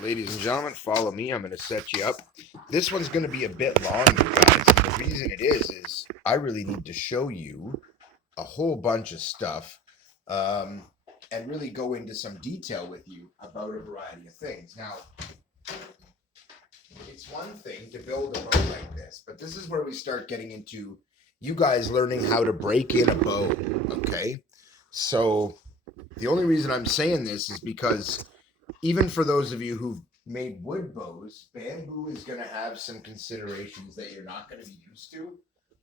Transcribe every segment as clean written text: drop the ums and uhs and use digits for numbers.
ladies and gentlemen, follow me. I'm going to set you up. This one's going to be a bit long, you guys. And the reason it is I really need to show you a whole bunch of stuff um, and really go into some detail with you about a variety of things. Now, it's one thing to build a bow like this, but this is where we start getting into you guys learning how to break in a bow, okay? So, the only reason I'm saying this is because even for those of you who've made wood bows, bamboo is going to have some considerations that you're not going to be used to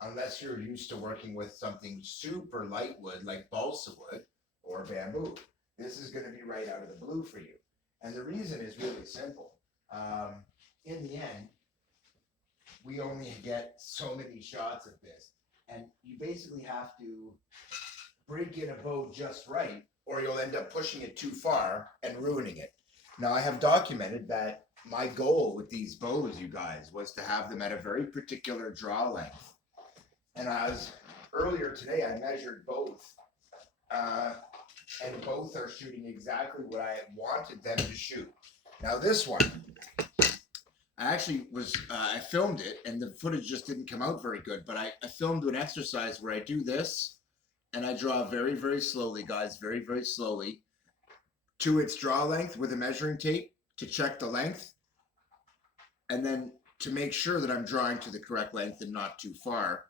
unless you're used to working with something super light wood like balsa wood or bamboo. This is going to be right out of the blue for you. And the reason is really simple. In the end, we only get so many shots of this. And you basically have to break in a bow just right, or you'll end up pushing it too far and ruining it. Now, I have documented that my goal with these bows, you guys, was to have them at a very particular draw length. And as earlier today, I measured both, and both are shooting exactly what I wanted them to shoot. Now, this one, I actually I filmed it, and the footage just didn't come out very good, but I filmed an exercise where I do this, and I draw very, very slowly, guys, very, very slowly, to its draw length with a measuring tape to check the length, and then to make sure that I'm drawing to the correct length and not too far.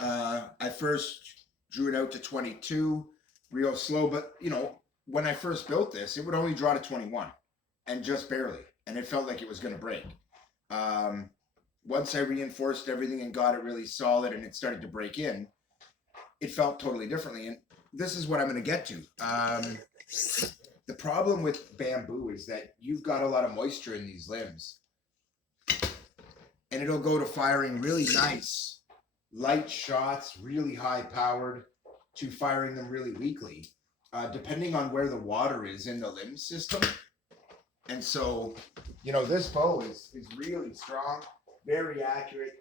I first drew it out to 22, real slow, but when I first built this, it would only draw to 21, and just barely, and it felt like it was going to break. Once I reinforced everything and got it really solid and it started to break in, it felt totally differently. And this is what I'm going to get to. The problem with bamboo is that you've got a lot of moisture in these limbs. And it'll go to firing really nice, light shots, really high powered, to firing them really weakly, depending on where the water is in the limb system. And so, this bow is really strong, very accurate,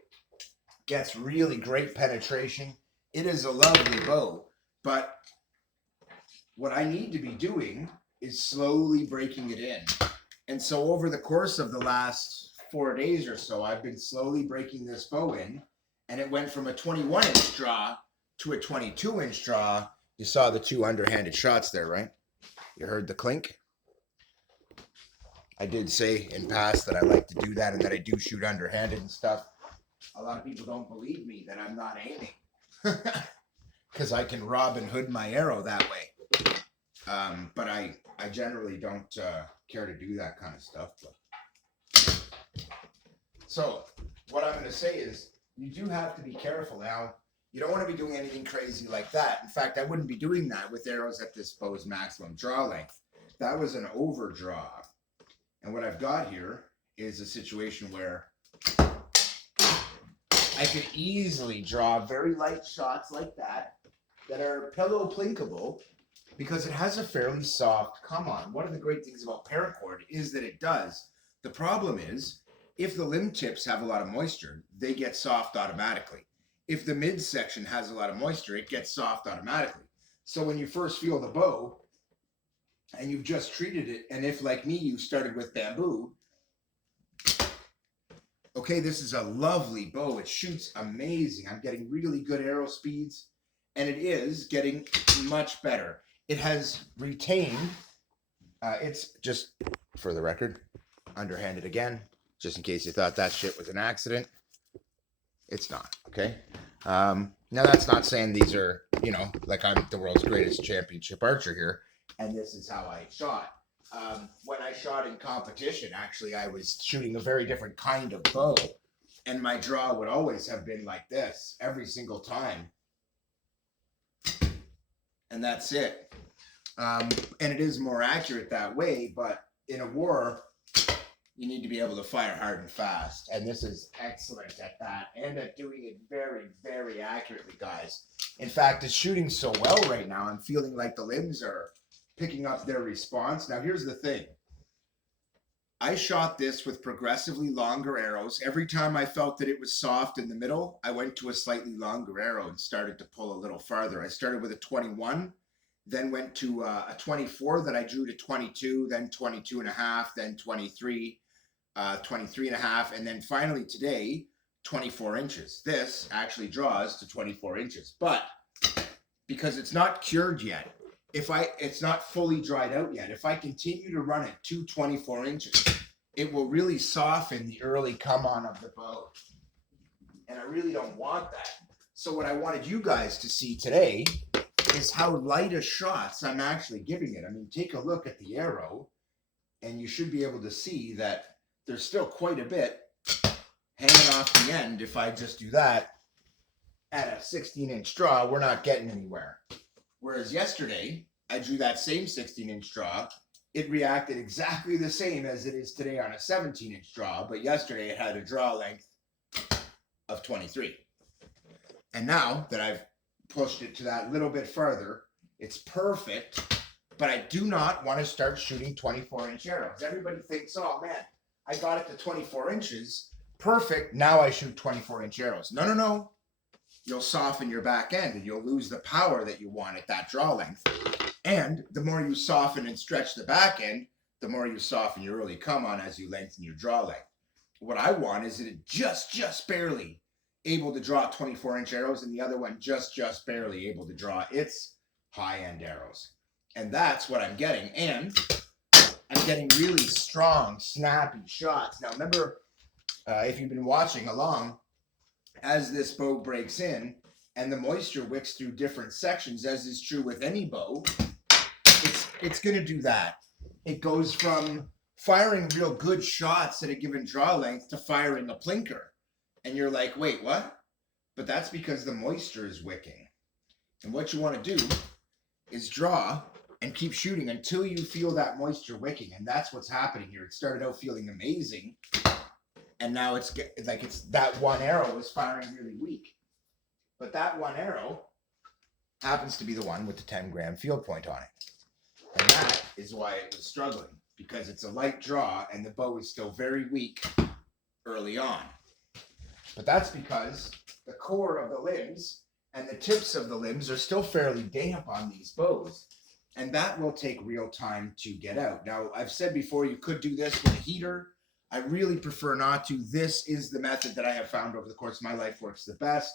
gets really great penetration. It is a lovely bow, but what I need to be doing is slowly breaking it in. And so over the course of the last 4 days or so, I've been slowly breaking this bow in, and it went from a 21-inch draw to a 22-inch draw. You saw the two underhanded shots there, right? You heard the clink? I did say in past that I like to do that and that I do shoot underhanded and stuff. A lot of people don't believe me that I'm not aiming because I can Robin Hood my arrow that way. But I generally don't care to do that kind of stuff. So what I'm going to say is you do have to be careful. Now, you don't want to be doing anything crazy like that. In fact, I wouldn't be doing that with arrows at this bow's maximum draw length. That was an overdraw. And what I've got here is a situation where I could easily draw very light shots like that are pillow plinkable because it has a fairly soft come on. One of the great things about paracord is that it does. The problem is if the limb tips have a lot of moisture, they get soft automatically. If the midsection has a lot of moisture, it gets soft automatically. So when you first feel the bow, and you've just treated it, and if like me you started with bamboo, okay, this is a lovely bow. It shoots amazing. I'm getting really good arrow speeds, and it is getting much better. It has retained, it's just, for the record, underhanded again, just in case you thought that shit was an accident. It's not, okay? Now that's not saying these are, like I'm the world's greatest championship archer here, and this is how I shot. When I shot in competition, actually, I was shooting a very different kind of bow, and my draw would always have been like this every single time. And that's it. And it is more accurate that way, but in a war, you need to be able to fire hard and fast. And this is excellent at that and at doing it very, very accurately, guys. In fact, it's shooting so well right now, I'm feeling like the limbs are picking up their response. Now, here's the thing. I shot this with progressively longer arrows. Every time I felt that it was soft in the middle, I went to a slightly longer arrow and started to pull a little farther. I started with a 21, then went to a 24 that I drew to 22, then 22 and a half, then 23, 23 and a half, and then finally today, 24 inches. This actually draws to 24 inches, but because it's not cured yet, it's not fully dried out yet, if I continue to run it to 24 inches, it will really soften the early come on of the bow. And I really don't want that. So what I wanted you guys to see today is how light a shots I'm actually giving it. I mean, take a look at the arrow and you should be able to see that there's still quite a bit hanging off the end. If I just do that at a 16-inch draw, we're not getting anywhere. Whereas yesterday, I drew that same 16-inch draw. It reacted exactly the same as it is today on a 17-inch draw, but yesterday it had a draw length of 23. And now that I've pushed it to that little bit further, it's perfect, but I do not want to start shooting 24-inch arrows. Everybody thinks, oh man, I got it to 24 inches. Perfect, now I shoot 24-inch arrows. No, no, no. You'll soften your back end and you'll lose the power that you want at that draw length. And the more you soften and stretch the back end, the more you soften your early come on as you lengthen your draw length. What I want is it just barely able to draw 24-inch arrows, and the other one just barely able to draw its high-end arrows. And that's what I'm getting. And I'm getting really strong, snappy shots. Now, remember, if you've been watching along, as this bow breaks in and the moisture wicks through different sections, as is true with any bow, it's going to do that. It goes from firing real good shots at a given draw length to firing a plinker. And you're like, wait, what? But that's because the moisture is wicking. And what you want to do is draw and keep shooting until you feel that moisture wicking. And that's what's happening here. It started out feeling amazing. And now it's like that one arrow is firing really weak. But that one arrow happens to be the one with the 10-gram field point on it. And that is why it was struggling. Because it's a light draw and the bow is still very weak early on. But that's because the core of the limbs and the tips of the limbs are still fairly damp on these bows. And that will take real time to get out. Now, I've said before, you could do this with a heater. I really prefer not to. This is the method that I have found over the course of my life works the best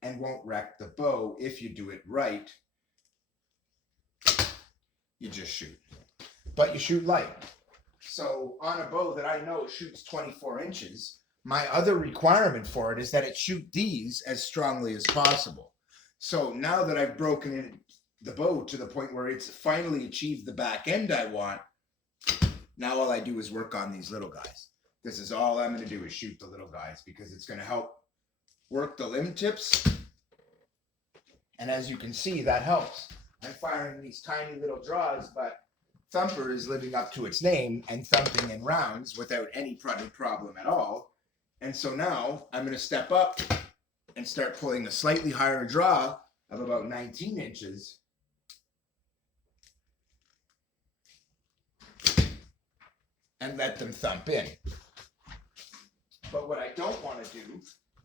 and won't wreck the bow if you do it right. You just shoot. But you shoot light. So on a bow that I know shoots 24 inches, my other requirement for it is that it shoot these as strongly as possible. So now that I've broken in the bow to the point where it's finally achieved the back end I want, now all I do is work on these little guys. This is all I'm going to do is shoot the little guys because it's going to help work the limb tips. And as you can see, that helps. I'm firing these tiny little draws, but Thumper is living up to its name and thumping in rounds without any problem at all. And so now I'm going to step up and start pulling a slightly higher draw of about 19 inches. And let them thump in. But what I don't want to do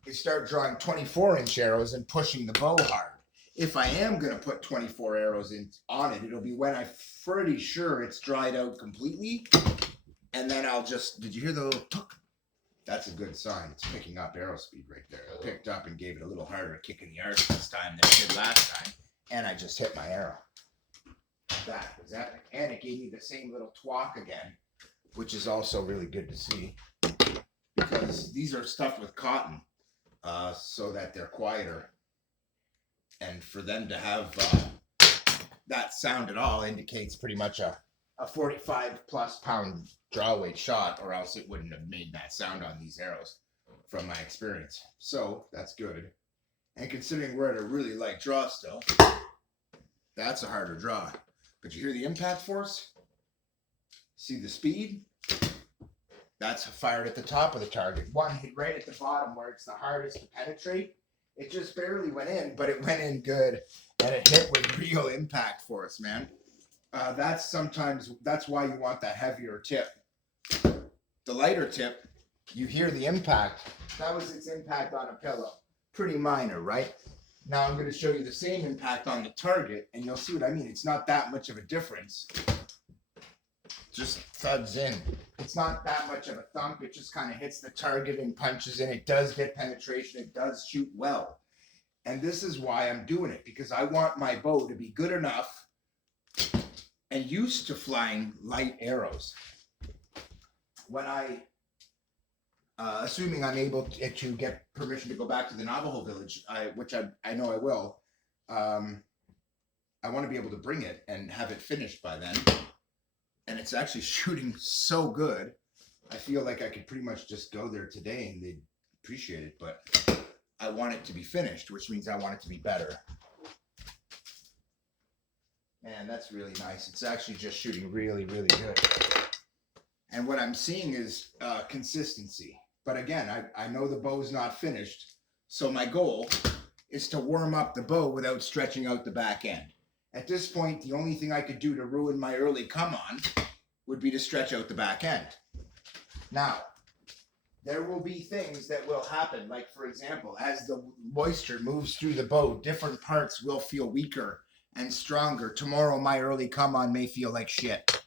is start drawing 24-inch arrows and pushing the bow hard. If I am going to put 24 arrows on it, it'll be when I'm pretty sure it's dried out completely. And then I'll just, did you hear the little tuck? That's a good sign. It's picking up arrow speed right there. It picked up and gave it a little harder kick in the arse this time than it did last time. And I just hit my arrow. That was epic. And it gave me the same little twalk again, which is also really good to see. Because these are stuffed with cotton so that they're quieter. And for them to have that sound at all indicates pretty much a 45+ pound draw weight shot, or else it wouldn't have made that sound on these arrows from my experience. So that's good. And considering we're at a really light draw still, that's a harder draw. But you hear the impact force? See the speed? That's fired at the top of the target. One hit right at the bottom where it's the hardest to penetrate. It just barely went in, but it went in good. And it hit with real impact force, man. That's why you want that heavier tip. The lighter tip, you hear the impact. That was its impact on a pillow. Pretty minor, right? Now I'm going to show you the same impact on the target, and you'll see what I mean. It's not that much of a difference. Just thuds in. It's not that much of a thump. It just kind of hits the target and punches in. It does get penetration. It does shoot well. And this is why I'm doing it, because I want my bow to be good enough and used to flying light arrows. When I, assuming I'm able to get permission to go back to the Navajo village, which I know I will, I want to be able to bring it and have it finished by then. And it's actually shooting so good. I feel like I could pretty much just go there today and they'd appreciate it, but I want it to be finished, which means I want it to be better. Man, that's really nice. It's actually just shooting really, really good. And what I'm seeing is consistency. But again, I know the bow's not finished. So my goal is to warm up the bow without stretching out the back end. At this point, the only thing I could do to ruin my early come on would be to stretch out the back end. Now, there will be things that will happen. Like, for example, as the moisture moves through the bow, different parts will feel weaker and stronger. Tomorrow, my early come on may feel like shit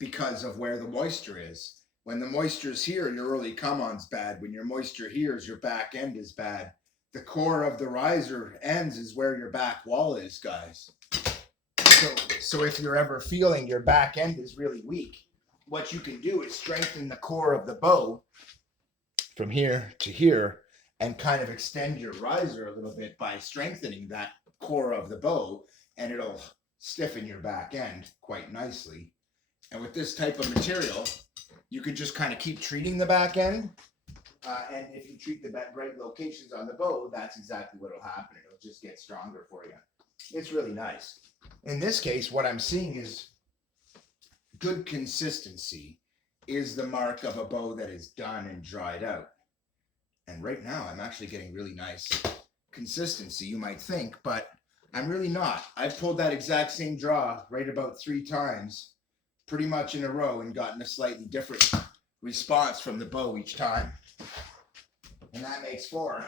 because of where the moisture is. When the moisture's here, your early come on's bad. When your moisture here is, your back end is bad. The core of the riser ends is where your back wall is, guys. So if you're ever feeling your back end is really weak, what you can do is strengthen the core of the bow from here to here and kind of extend your riser a little bit by strengthening that core of the bow, and it'll stiffen your back end quite nicely. And with this type of material, you could just kind of keep treating the back end. And if you treat the right locations on the bow, that's exactly what will happen. It'll just get stronger for you. It's really nice. In this case, what I'm seeing is good consistency is the mark of a bow that is done and dried out. And right now, I'm actually getting really nice consistency, you might think, but I'm really not. I've pulled that exact same draw right about 3 times, pretty much in a row, and gotten a slightly different response from the bow each time. And that makes 4.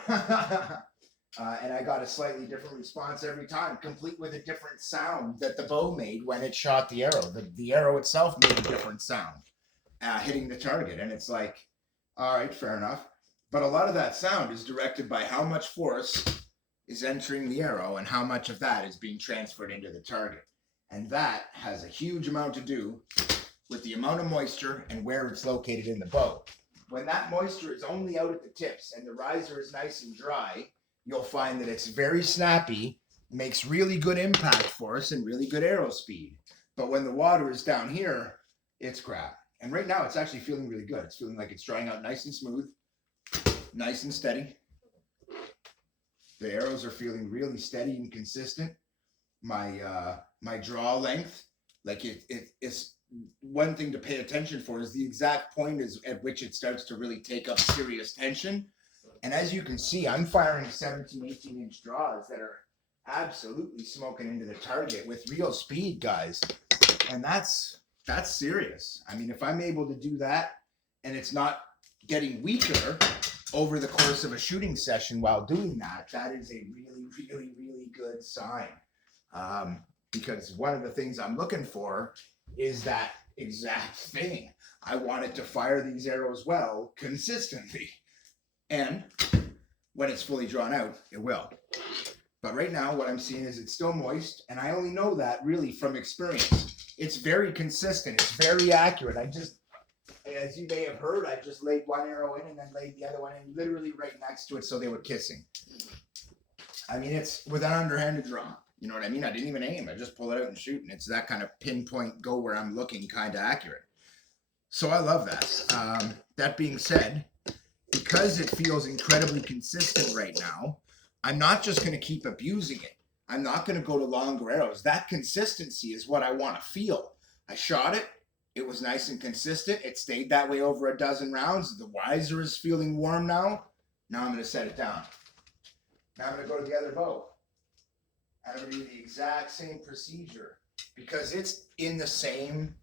And I got a slightly different response every time, complete with a different sound that the bow made when it shot the arrow. The arrow itself made a different sound hitting the target. And it's like, all right, fair enough. But a lot of that sound is directed by how much force is entering the arrow and how much of that is being transferred into the target. And that has a huge amount to do with the amount of moisture and where it's located in the bow. When that moisture is only out at the tips and the riser is nice and dry, you'll find that it's very snappy, makes really good impact force and really good arrow speed. But when the water is down here, it's crap. And right now it's actually feeling really good. It's feeling like it's drying out nice and smooth, nice and steady. The arrows are feeling really steady and consistent. My draw length, like it's one thing to pay attention for is the exact point is at which it starts to really take up serious tension. And as you can see, I'm firing 17, 18-inch draws that are absolutely smoking into the target with real speed, guys. And that's serious. I mean, if I'm able to do that and it's not getting weaker over the course of a shooting session while doing that, that is a really, really, really good sign. Because one of the things I'm looking for is that exact thing. I want it to fire these arrows well consistently. And when it's fully drawn out, it will. But right now, what I'm seeing is it's still moist, and I only know that really from experience. It's very consistent. It's very accurate. As you may have heard, I just laid one arrow in and then laid the other one in literally right next to it so they were kissing. I mean, it's with an underhanded draw. You know what I mean? I didn't even aim. I just pull it out and shoot, and it's that kind of pinpoint, go where I'm looking kind of accurate. So I love that. That being said, because it feels incredibly consistent right now, I'm not just going to keep abusing it. I'm not going to go to longer arrows. That consistency is what I want to feel. I shot it. It was nice and consistent. It stayed that way over a dozen rounds. The riser is feeling warm now. Now I'm going to set it down. Now I'm going to go to the other bow. I'm going to do the exact same procedure because it's in the same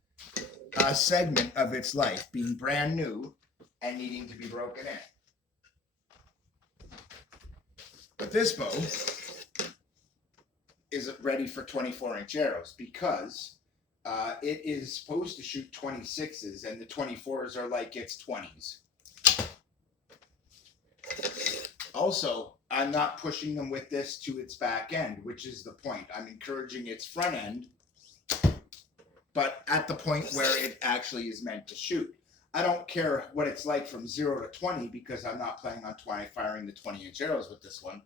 segment of its life, being brand new and needing to be broken in. But this bow isn't ready for 24-inch arrows because it is supposed to shoot 26s and the 24s are like its 20s. Also, I'm not pushing them with this to its back end, which is the point. I'm encouraging its front end, but at the point where it actually is meant to shoot. I don't care what it's like from 0 to 20 because I'm not planning on firing the 20-inch arrows with this one.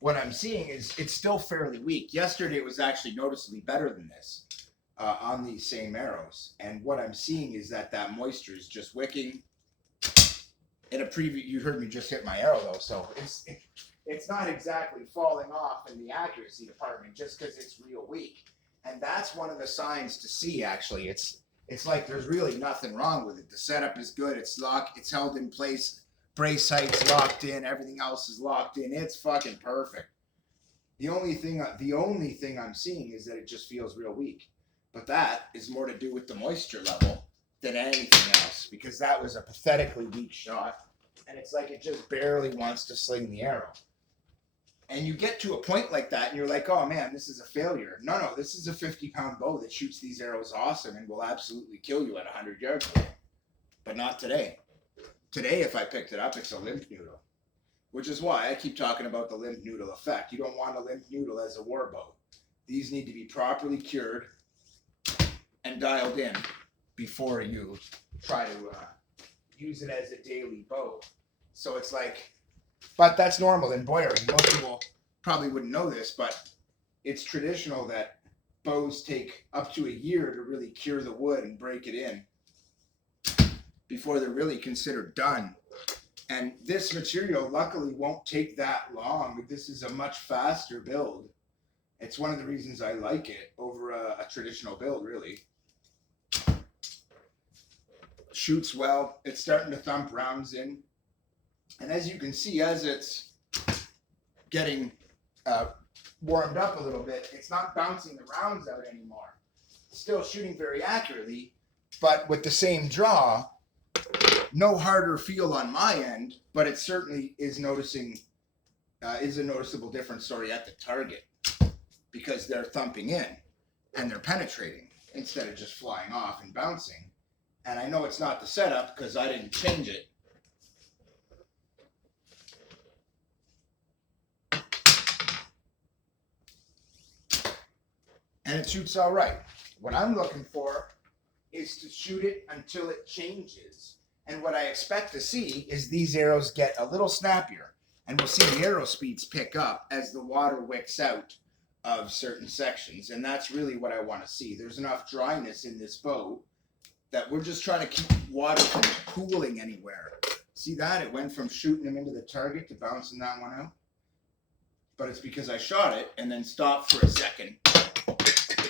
What I'm seeing is it's still fairly weak. Yesterday it was actually noticeably better than this on these same arrows. And what I'm seeing is that moisture is just wicking. In a preview, you heard me just hit my arrow though, so it's not exactly falling off in the accuracy department just because it's real weak. And that's one of the signs to see. Actually, it's like there's really nothing wrong with it. The setup is good. It's locked. It's held in place. Brace sight's locked in. Everything else is locked in. It's fucking perfect. The only thing I'm seeing is that it just feels real weak. But that is more to do with the moisture level than anything else, because that was a pathetically weak shot, and it's like it just barely wants to sling the arrow. And you get to a point like that, and you're like, oh man, this is a failure. No, this is a 50-pound bow that shoots these arrows awesome and will absolutely kill you at 100 yards. But not today. Today, if I picked it up, it's a limp noodle, which is why I keep talking about the limp noodle effect. You don't want a limp noodle as a war bow. These need to be properly cured and dialed in before you try to use it as a daily bow. So it's like, but that's normal in boyering. Most people probably wouldn't know this, but it's traditional that bows take up to a year to really cure the wood and break it in before they're really considered done. And this material luckily won't take that long. This is a much faster build. It's one of the reasons I like it over a traditional build, really. Shoots well. It's starting to thump rounds in. And as you can see, as it's getting warmed up a little bit, it's not bouncing the rounds out anymore. It's still shooting very accurately, but with the same draw, no harder feel on my end, but it certainly is a noticeable difference, at the target, because they're thumping in and they're penetrating instead of just flying off and bouncing. And I know it's not the setup because I didn't change it. And it shoots all right. What I'm looking for is to shoot it until it changes. And what I expect to see is these arrows get a little snappier. And we'll see the arrow speeds pick up as the water wicks out of certain sections. And that's really what I want to see. There's enough dryness in this bow that we're just trying to keep water from pooling anywhere. See that? It went from shooting them into the target to bouncing that one out. But it's because I shot it and then stopped for a second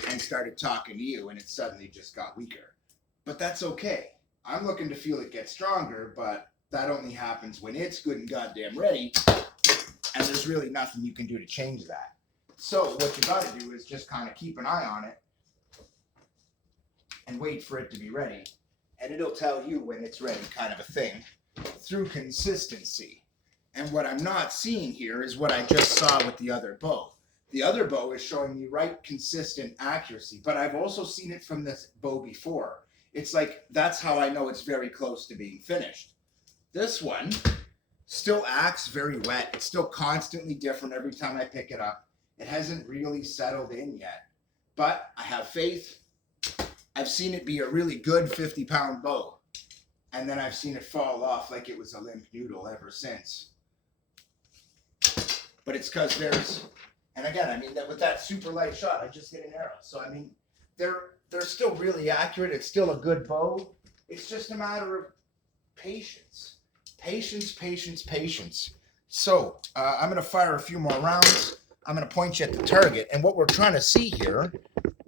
and started talking to you, and it suddenly just got weaker. But that's okay. I'm looking to feel it get stronger, but that only happens when it's good and goddamn ready, and there's really nothing you can do to change that. So what you got to do is just kind of keep an eye on it and wait for it to be ready, and it'll tell you when it's ready, kind of a thing, through consistency. And what I'm not seeing here is what I just saw with the other bow. The other bow is showing me right consistent accuracy, but I've also seen it from this bow before. It's like, that's how I know it's very close to being finished. This one still acts very wet. It's still constantly different every time I pick it up. It hasn't really settled in yet, but I have faith. I've seen it be a really good 50-pound bow, and then I've seen it fall off like it was a limp noodle ever since. But it's because there's, and again, I mean, that with that super light shot, I just hit an arrow. So, I mean, they're still really accurate. It's still a good bow. It's just a matter of patience. Patience. So, I'm going to fire a few more rounds. I'm going to point you at the target. And what we're trying to see here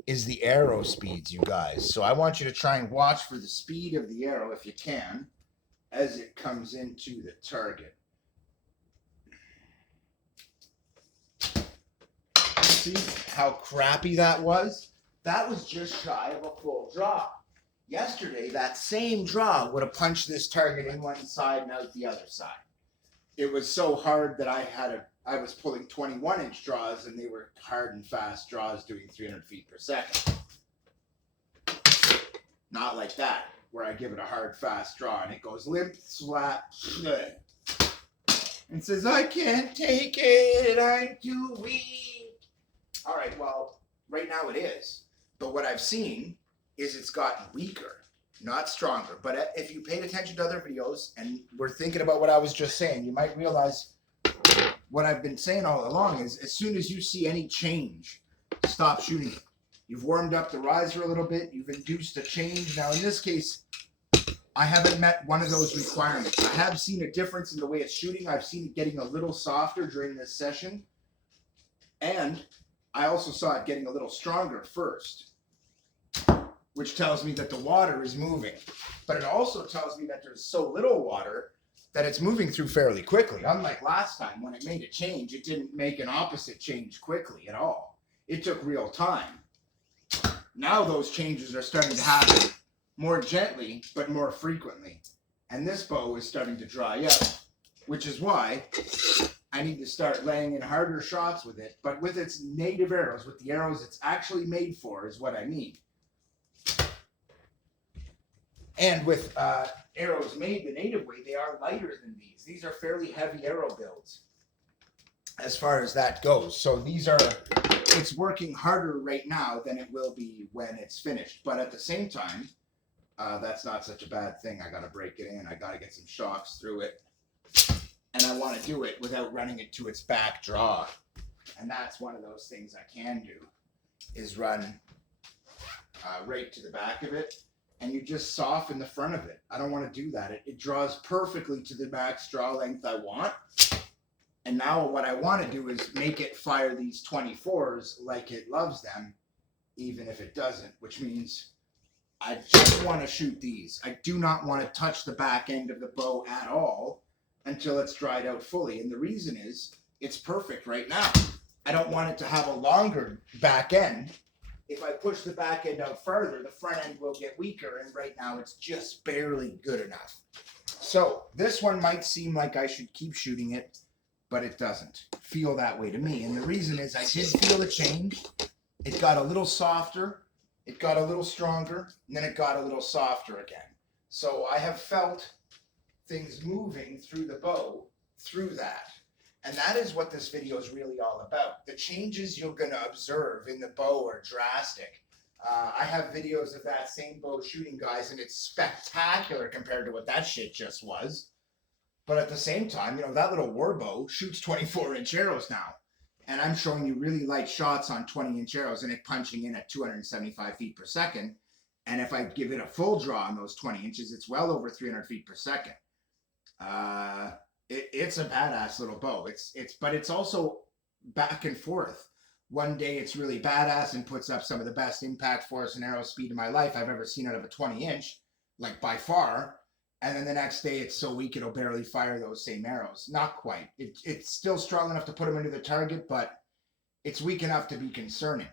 is the arrow speeds, you guys. So I want you to try and watch for the speed of the arrow, if you can, as it comes into the target. See how crappy that was? That was just shy of a full draw. Yesterday, that same draw would have punched this target in one side and out the other side. it was so hard that I was pulling 21-inch draws, and they were hard and fast draws doing 300 feet per second. Not like that, where I give it a hard, fast draw, and it goes limp, slap, and says, I can't take it, I'm too weak. All right, well, right now it is. But what I've seen is it's gotten weaker, not stronger. But if you paid attention to other videos and were thinking about what I was just saying, you might realize what I've been saying all along is as soon as you see any change, stop shooting it. You've warmed up the riser a little bit. You've induced a change. Now, in this case, I haven't met one of those requirements. I have seen a difference in the way it's shooting. I've seen it getting a little softer during this session. And I also saw it getting a little stronger first, which tells me that the water is moving. But it also tells me that there's so little water that it's moving through fairly quickly. Unlike last time when it made a change, it didn't make an opposite change quickly at all. It took real time. Now those changes are starting to happen more gently, but more frequently. And this bow is starting to dry out, which is why I need to start laying in harder shots with it, but with its native arrows, with the arrows it's actually made for is what I mean. And with arrows made the native way, they are lighter than these. These are fairly heavy arrow builds as far as that goes. So it's working harder right now than it will be when it's finished. But at the same time, that's not such a bad thing. I got to break it in. I got to get some shocks through it. And I want to do it without running it to its back draw. And that's one of those things I can do, is run right to the back of it. And you just soften the front of it. I don't want to do that. It draws perfectly to the max draw length I want. And now what I want to do is make it fire these 24s like it loves them, even if it doesn't, which means I just want to shoot these. I do not want to touch the back end of the bow at all until it's dried out fully. And the reason is it's perfect right now. I don't want it to have a longer back end. If I push the back end out further, the front end will get weaker, and right now it's just barely good enough. So this one might seem like I should keep shooting it, but it doesn't feel that way to me. And the reason is I did feel a change. It got a little softer, it got a little stronger, and then it got a little softer again. So I have felt things moving through the bow through that. And that is what this video is really all about. The changes you're going to observe in the bow are drastic. I have videos of that same bow shooting, guys, and it's spectacular compared to what that shit just was. But at the same time, you know, that little war bow shoots 24-inch arrows now. And I'm showing you really light shots on 20-inch arrows and it punching in at 275 feet per second. And if I give it a full draw on those 20 inches, it's well over 300 feet per second. It's a badass little bow. But it's also back and forth. One day it's really badass and puts up some of the best impact force and arrow speed in my life I've ever seen out of a 20-inch, like by far. And then the next day it's so weak it'll barely fire those same arrows. Not quite. It's still strong enough to put them into the target, but it's weak enough to be concerning.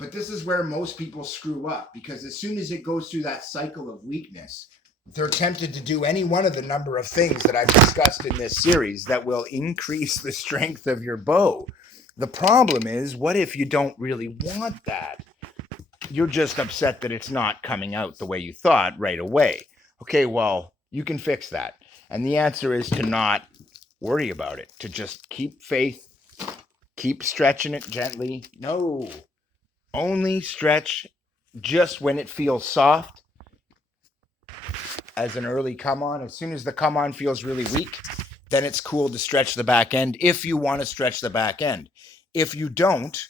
But this is where most people screw up, because as soon as it goes through that cycle of weakness, they're tempted to do any one of the number of things that I've discussed in this series that will increase the strength of your bow. The problem is, what if you don't really want that? You're just upset that it's not coming out the way you thought right away. Okay, well, you can fix that. And the answer is to not worry about it, to just keep faith, keep stretching it gently. No, only stretch just when it feels soft as an early come on. As soon as the come on feels really weak, then it's cool to stretch the back end if you want to stretch the back end. If you don't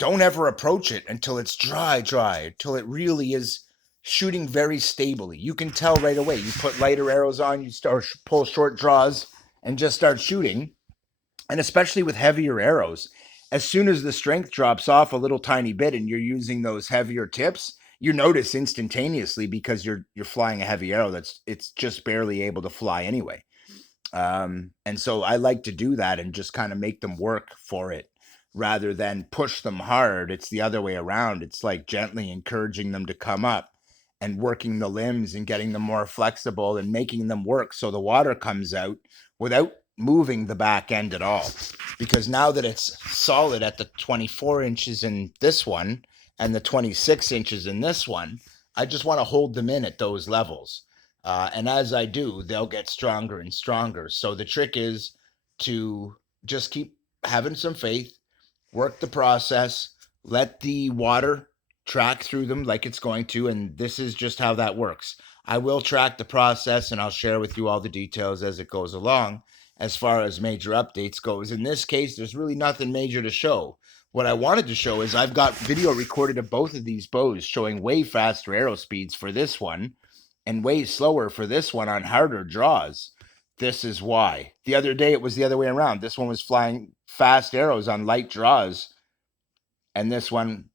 ever approach it until it's dry, until it really is shooting very stably. You can tell right away. You put lighter arrows on, you start pull short draws and just start shooting. And especially with heavier arrows, as soon as the strength drops off a little tiny bit and you're using those heavier tips, you notice instantaneously, because you're flying a heavy arrow it's just barely able to fly anyway. And so I like to do that and just kind of make them work for it rather than push them hard. It's the other way around. It's like gently encouraging them to come up and working the limbs and getting them more flexible and making them work so the water comes out without moving the back end at all. Because now that it's solid at the 24 inches in this one and the 26 inches in this one, I just want to hold them in at those levels. And as I do, they'll get stronger and stronger. So the trick is to just keep having some faith, work the process, let the water track through them like it's going to. And this is just how that works. I will track the process and I'll share with you all the details as it goes along. As far as major updates goes, in this case, there's really nothing major to show. What I wanted to show is I've got video recorded of both of these bows showing way faster arrow speeds for this one and way slower for this one on harder draws. This is why. The other day it was the other way around. This one was flying fast arrows on light draws, and this one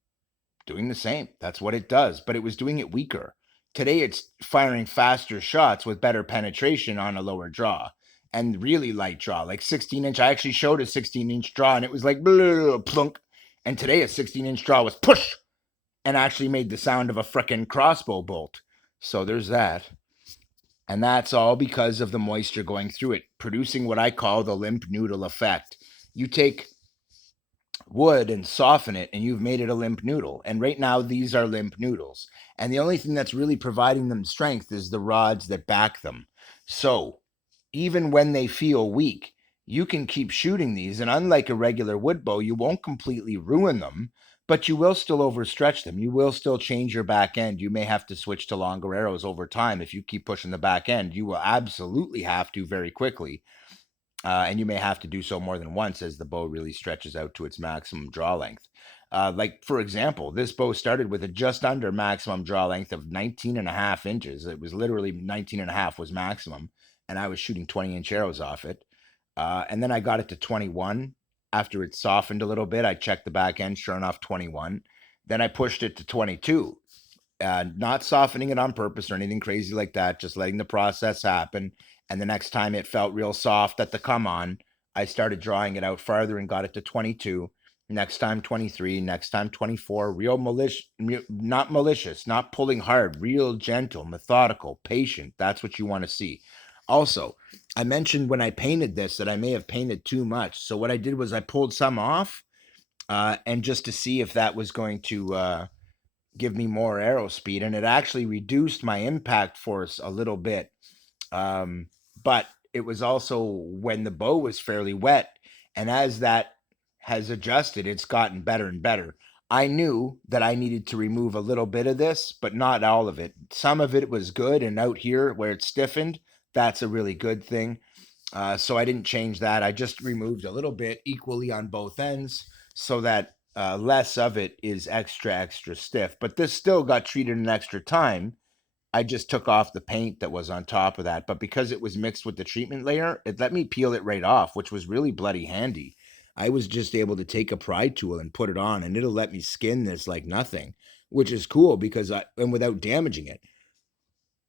doing the same. That's what it does, but it was doing it weaker. Today it's firing faster shots with better penetration on a lower draw and really light draw, like 16-inch. I actually showed a 16-inch draw and it was like blah, plunk. And today a 16-inch draw was push and actually made the sound of a frickin' crossbow bolt. So there's that. And that's all because of the moisture going through it, producing what I call the limp noodle effect. You take wood and soften it, and you've made it a limp noodle. And right now, these are limp noodles. And the only thing that's really providing them strength is the rods that back them. So even when they feel weak, you can keep shooting these. And unlike a regular wood bow, you won't completely ruin them, but you will still overstretch them. You will still change your back end. You may have to switch to longer arrows over time. If you keep pushing the back end, you will absolutely have to very quickly. And you may have to do so more than once as the bow really stretches out to its maximum draw length. Like, for example, this bow started with a just under maximum draw length of 19 and a half inches. It was literally 19 and a half was maximum, and I was shooting 20-inch arrows off it. And then I got it to 21. After it softened a little bit, I checked the back end, sure enough, 21. Then I pushed it to 22. Not softening it on purpose or anything crazy like that, just letting the process happen. And the next time it felt real soft at the come on, I started drawing it out farther and got it to 22. Next time 23, next time 24. Real malicious, not malicious, not pulling hard, real gentle, methodical, patient. That's what you want to see. Also, I mentioned when I painted this that I may have painted too much. So what I did was I pulled some off, and just to see if that was going to give me more arrow speed, and it actually reduced my impact force a little bit. But it was also when the bow was fairly wet, and as that has adjusted, it's gotten better and better. I knew that I needed to remove a little bit of this, but not all of it. Some of it was good, and out here where it's stiffened, that's a really good thing. So I didn't change that. I just removed a little bit equally on both ends so that less of it is extra stiff. But this still got treated an extra time. I just took off the paint that was on top of that. But because it was mixed with the treatment layer, it let me peel it right off, which was really bloody handy. I was just able to take a pry tool and put it on, and it'll let me skin this like nothing, which is cool because and without damaging it,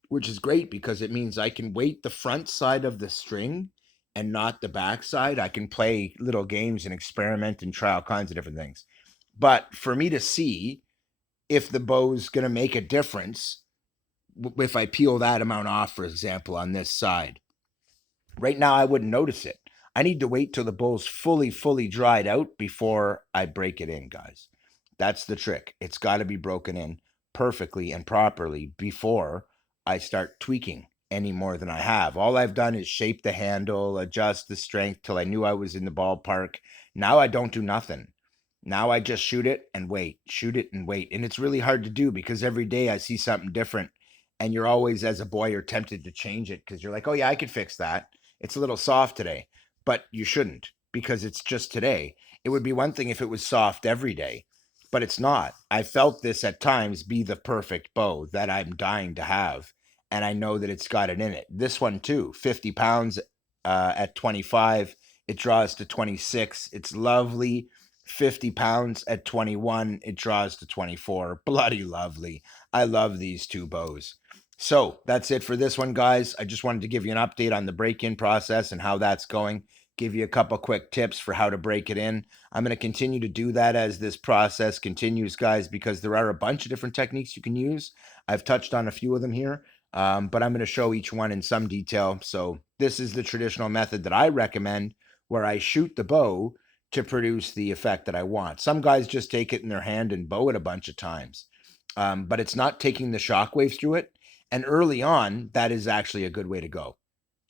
which is great because it means I can weight the front side of the string and not the back side. I can play little games and experiment and try all kinds of different things. But for me to see if the bow's going to make a difference, if I peel that amount off, for example, on this side, right now I wouldn't notice it. I need to wait till the bowl's fully dried out before I break it in, guys. That's the trick. It's got to be broken in perfectly and properly before I start tweaking any more than I have. All I've done is shape the handle, adjust the strength till I knew I was in the ballpark. Now I don't do nothing. Now I just shoot it and wait, shoot it and wait. And it's really hard to do because every day I see something different. And you're always, as a boy, you're tempted to change it because you're like, oh, yeah, I could fix that. It's a little soft today. But you shouldn't because it's just today. It would be one thing if it was soft every day, but it's not. I felt this at times be the perfect bow that I'm dying to have. And I know that it's got it in it. This one, too, 50 pounds at 25. It draws to 26. It's lovely. 50 pounds at 21. It draws to 24. Bloody lovely. I love these two bows. So that's it for this one, guys. I just wanted to give you an update on the break-in process and how that's going. give you a couple quick tips for how to break it in. I'm going to continue to do that as this process continues, guys, because there are a bunch of different techniques you can use. I've touched on a few of them here, but I'm going to show each one in some detail. So this is the traditional method that I recommend, where I shoot the bow to produce the effect that I want. Some guys just take it in their hand and bow it a bunch of times, but it's not taking the shockwave through it. And early on, that is actually a good way to go.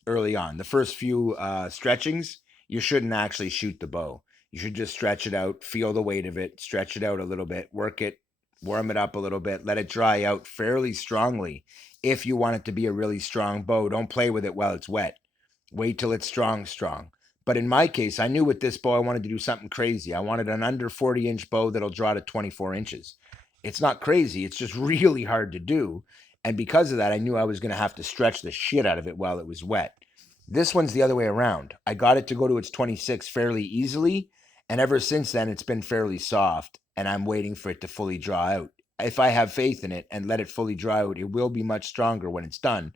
Early on, the first few stretchings, you shouldn't actually shoot the bow. You should just stretch it out, feel the weight of it, stretch it out a little bit, work it, warm it up a little bit, let it dry out fairly strongly. If you want it to be a really strong bow, don't play with it while it's wet. Wait till it's strong. But in my case, I knew with this bow I wanted to do something crazy. I wanted an under 40-inch bow that'll draw to 24 inches. It's not crazy, it's just really hard to do. And because of that, I knew I was going to have to stretch the shit out of it while it was wet. This one's the other way around. I got it to go to its 26 fairly easily, and ever since then, it's been fairly soft, and I'm waiting for it to fully draw out. If I have faith in it and let it fully dry out, it will be much stronger when it's done.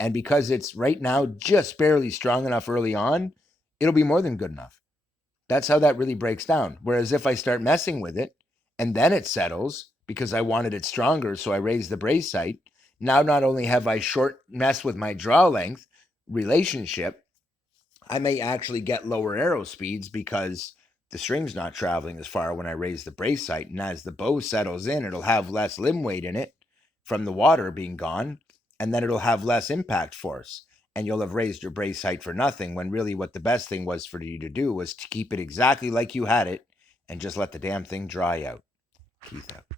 And because it's right now just barely strong enough early on, it'll be more than good enough. That's how that really breaks down. Whereas if I start messing with it and then it settles because I wanted it stronger, so I raised the brace height, now not only have I short messed with my draw length relationship, I may actually get lower arrow speeds because the string's not traveling as far when I raise the brace height. And as the bow settles in, it'll have less limb weight in it from the water being gone, and then it'll have less impact force. And you'll have raised your brace height for nothing, when really what the best thing was for you to do was to keep it exactly like you had it and just let the damn thing dry out. Keith out.